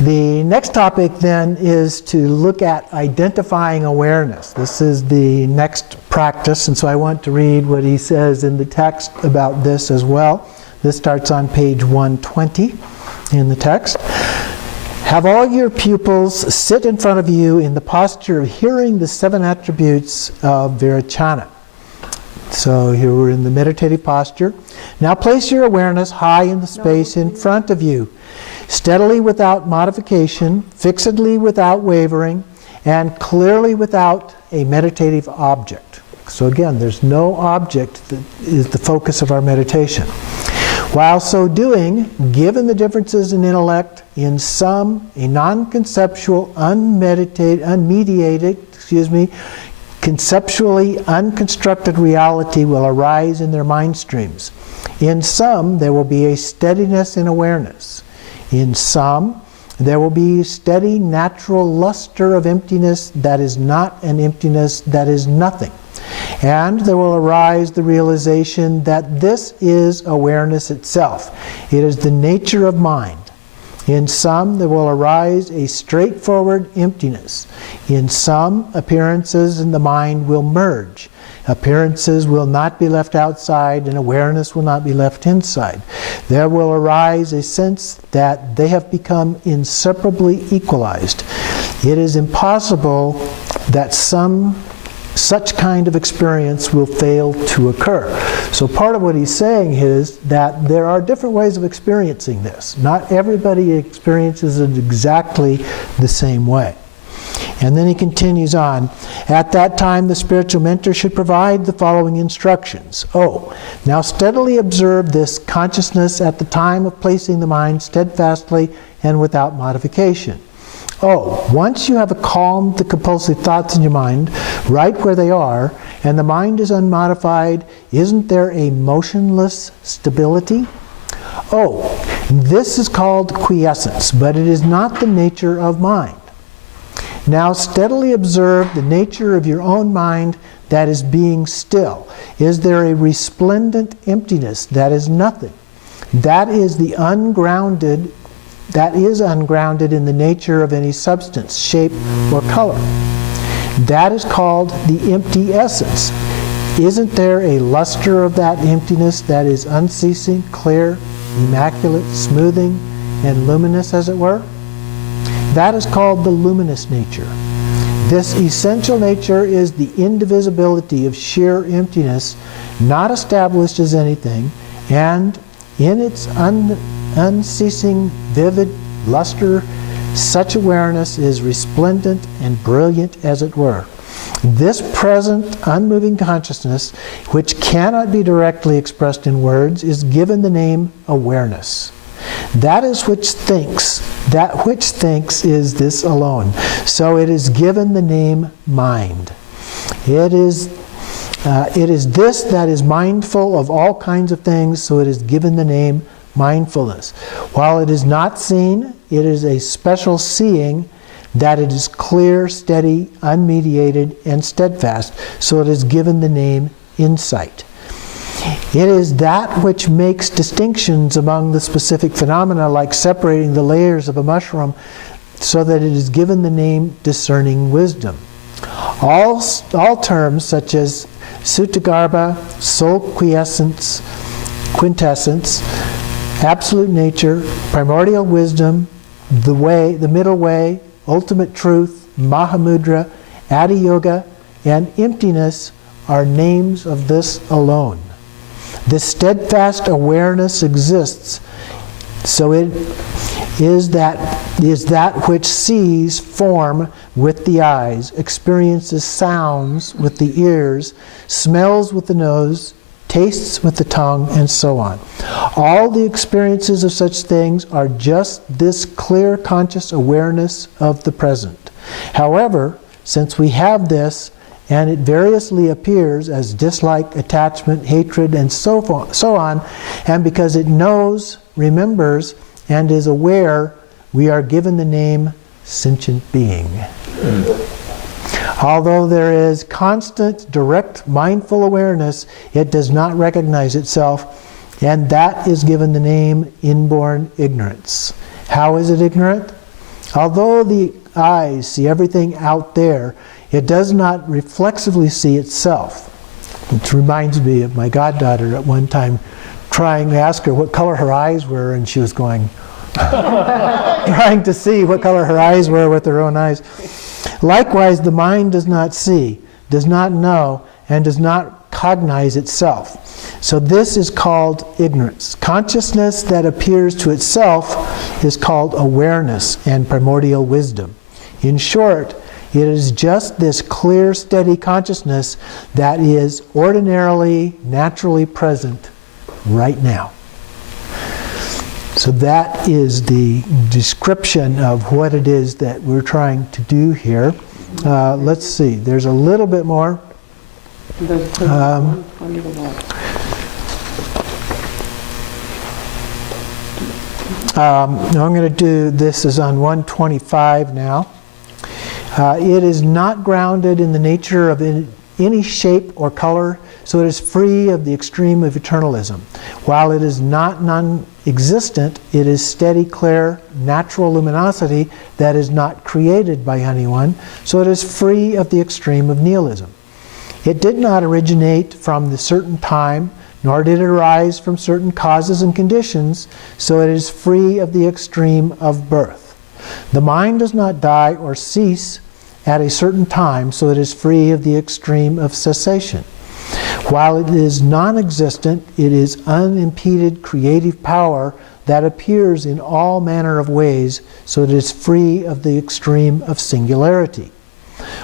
The next topic then is to look at identifying awareness. This is the next practice, and so I want to read what he says in the text about this as well. This starts on page 120 in the text. Have all your pupils sit in front of you in the posture of hearing the 7 attributes of Virachana. So here we're in the meditative posture. Now place your awareness high in the space in front of you, steadily without modification, fixedly without wavering, and clearly without a meditative object. So again, there's no object that is the focus of our meditation. While so doing, given the differences in intellect, in some, a non-conceptual, unmediated, conceptually unconstructed reality will arise in their mind streams. In some, there will be a steadiness in awareness. In some, there will be steady natural luster of emptiness that is not an emptiness that is nothing. And there will arise the realization that this is awareness itself. It is the nature of mind. In some, there will arise a straightforward emptiness. In some, appearances in the mind will merge. Appearances will not be left outside, and awareness will not be left inside. There will arise a sense that they have become inseparably equalized. It is impossible that such kind of experience will fail to occur. So part of what he's saying is that there are different ways of experiencing this. Not everybody experiences it exactly the same way. And then he continues on. At that time, the spiritual mentor should provide the following instructions. Now steadily observe this consciousness at the time of placing the mind steadfastly and without modification. Once you have calmed the compulsive thoughts in your mind, right where they are, and the mind is unmodified, isn't there a motionless stability? This is called quiescence, but it is not the nature of mind. Now steadily observe the nature of your own mind that is being still. Is there a resplendent emptiness that is nothing? That is ungrounded in the nature of any substance, shape, or color. That is called the empty essence. Isn't there a luster of that emptiness that is unceasing, clear, immaculate, smoothing, and luminous, as it were? That is called the luminous nature. This essential nature is the indivisibility of sheer emptiness, not established as anything, and in its unceasing, vivid luster, such awareness is resplendent and brilliant, as it were. This present, unmoving consciousness, which cannot be directly expressed in words, is given the name awareness. That which thinks is this alone. So it is given the name mind. It is this that is mindful of all kinds of things, so it is given the name mindfulness. While it is not seen, it is a special seeing that it is clear, steady, unmediated, and steadfast, so it is given the name insight. It is that which makes distinctions among the specific phenomena, like separating the layers of a mushroom, so that it is given the name discerning wisdom. All terms such as Sutagarbha, soul quiescence, quintessence, absolute nature, primordial wisdom, the way, the middle way, ultimate truth, Mahamudra, Adiyoga, and emptiness are names of this alone. This steadfast awareness exists, so it is that which sees form with the eyes, experiences sounds with the ears, smells with the nose, tastes with the tongue, and so on. All the experiences of such things are just this clear conscious awareness of the present. However, since we have this, and it variously appears as dislike, attachment, hatred, and so on, and because it knows, remembers, and is aware, we are given the name sentient being. Although there is constant, direct, mindful awareness, it does not recognize itself, and that is given the name inborn ignorance. How is it ignorant? Although the eyes see everything out there, it does not reflexively see itself. It reminds me of my goddaughter at one time trying to ask her what color her eyes were, and she was going, trying to see what color her eyes were with her own eyes. Likewise, the mind does not see, does not know, and does not cognize itself. So this is called ignorance. Consciousness that appears to itself is called awareness and primordial wisdom. In short, it is just this clear, steady consciousness that is ordinarily, naturally present right now. So that is the description of what it is that we're trying to do here. Let's see, there's a little bit more. I'm going to do, this is on 125 now. It is not grounded in the nature of any shape or color, so it is free of the extreme of eternalism. While it is not non-existent, it is steady, clear, natural luminosity that is not created by anyone, so it is free of the extreme of nihilism. It did not originate from the certain time, nor did it arise from certain causes and conditions, so it is free of the extreme of birth. The mind does not die or cease at a certain time, so it is free of the extreme of cessation. While it is non-existent, it is unimpeded creative power that appears in all manner of ways, so it is free of the extreme of singularity.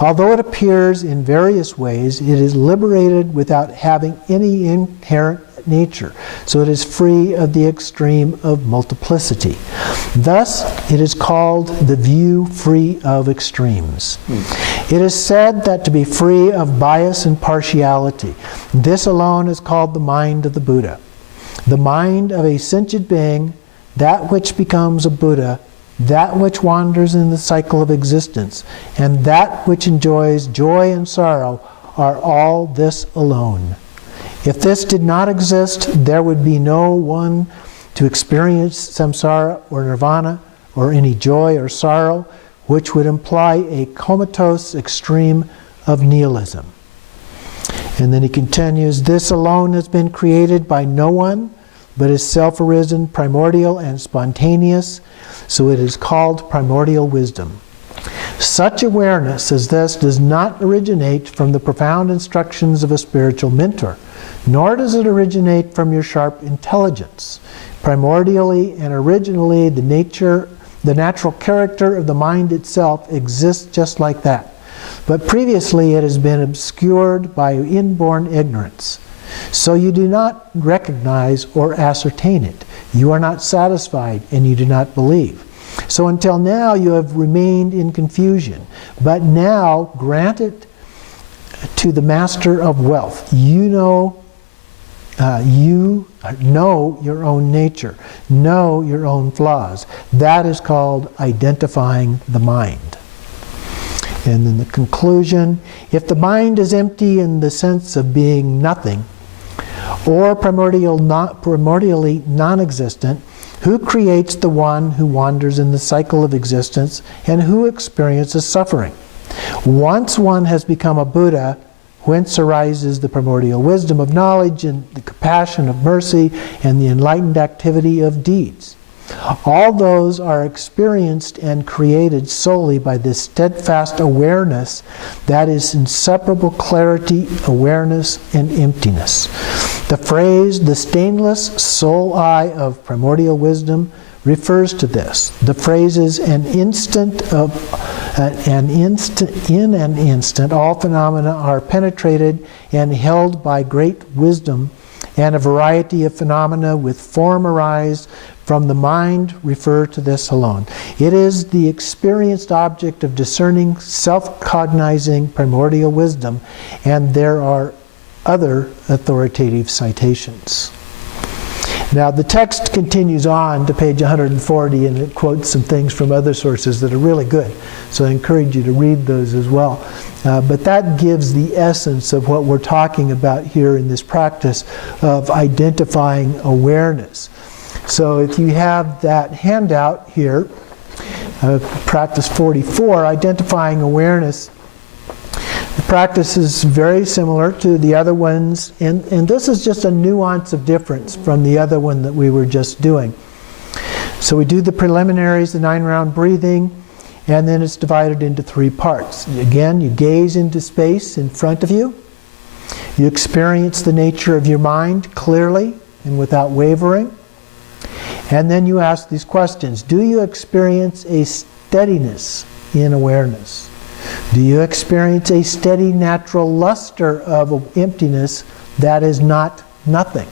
Although it appears in various ways, it is liberated without having any inherent nature, so it is free of the extreme of multiplicity. Thus, it is called the view free of extremes. It is said that to be free of bias and partiality, this alone is called the mind of the Buddha. The mind of a sentient being, that which becomes a Buddha, that which wanders in the cycle of existence, and that which enjoys joy and sorrow, are all this alone. If this did not exist, there would be no one to experience samsara or nirvana, or any joy or sorrow, which would imply a comatose extreme of nihilism. And then he continues, this alone has been created by no one, but is self-arisen, primordial, and spontaneous, so it is called primordial wisdom. Such awareness as this does not originate from the profound instructions of a spiritual mentor, nor does it originate from your sharp intelligence. Primordially and originally, the natural character of the mind itself exists just like that. But previously it has been obscured by inborn ignorance. So you do not recognize or ascertain it. You are not satisfied and you do not believe. So until now you have remained in confusion. But now grant it to the master of wealth. You know your own nature, know your own flaws. That is called identifying the mind. And then the conclusion, if the mind is empty in the sense of being nothing, or primordially non-existent, who creates the one who wanders in the cycle of existence and who experiences suffering? Once one has become a Buddha, whence arises the primordial wisdom of knowledge and the compassion of mercy and the enlightened activity of deeds. All those are experienced and created solely by this steadfast awareness that is inseparable clarity, awareness, and emptiness. The phrase, the stainless soul eye of primordial wisdom, refers to this. The phrases, in an instant, all phenomena are penetrated and held by great wisdom, and a variety of phenomena with form arise from the mind refer to this alone. It is the experienced object of discerning, self-cognizing primordial wisdom, and there are other authoritative citations. Now the text continues on to page 140 and it quotes some things from other sources that are really good. So I encourage you to read those as well. But that gives the essence of what we're talking about here in this practice of identifying awareness. So if you have that handout here, practice 44, identifying awareness. The practice is very similar to the other ones, and this is just a nuance of difference from the other one that we were just doing. So we do the preliminaries, the 9-round breathing, and then it's divided into 3 parts. Again, you gaze into space in front of you. You experience the nature of your mind clearly and without wavering. And then you ask these questions. Do you experience a steadiness in awareness? Do you experience a steady natural luster of emptiness that is not nothing?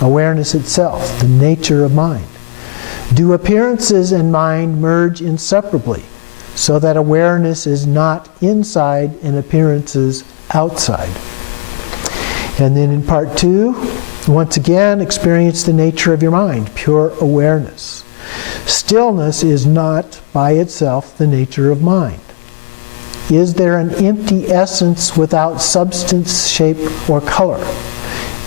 Awareness itself, the nature of mind. Do appearances and mind merge inseparably so that awareness is not inside and appearances outside? And then in part 2, once again, experience the nature of your mind, pure awareness. Stillness is not by itself the nature of mind. Is there an empty essence without substance, shape, or color?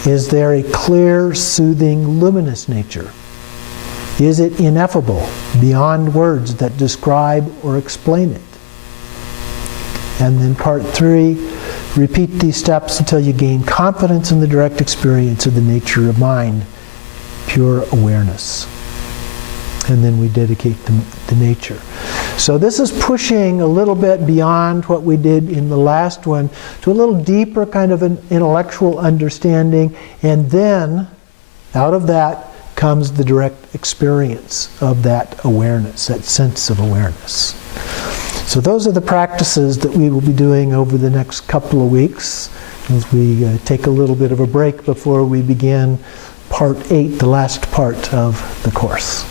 Is there a clear, soothing, luminous nature? Is it ineffable, beyond words that describe or explain it? And then part 3, repeat these steps until you gain confidence in the direct experience of the nature of mind, pure awareness. And then we dedicate the nature. So this is pushing a little bit beyond what we did in the last one to a little deeper kind of an intellectual understanding, and then out of that comes the direct experience of that awareness, that sense of awareness. So those are the practices that we will be doing over the next couple of weeks as we take a little bit of a break before we begin part 8, the last part of the course.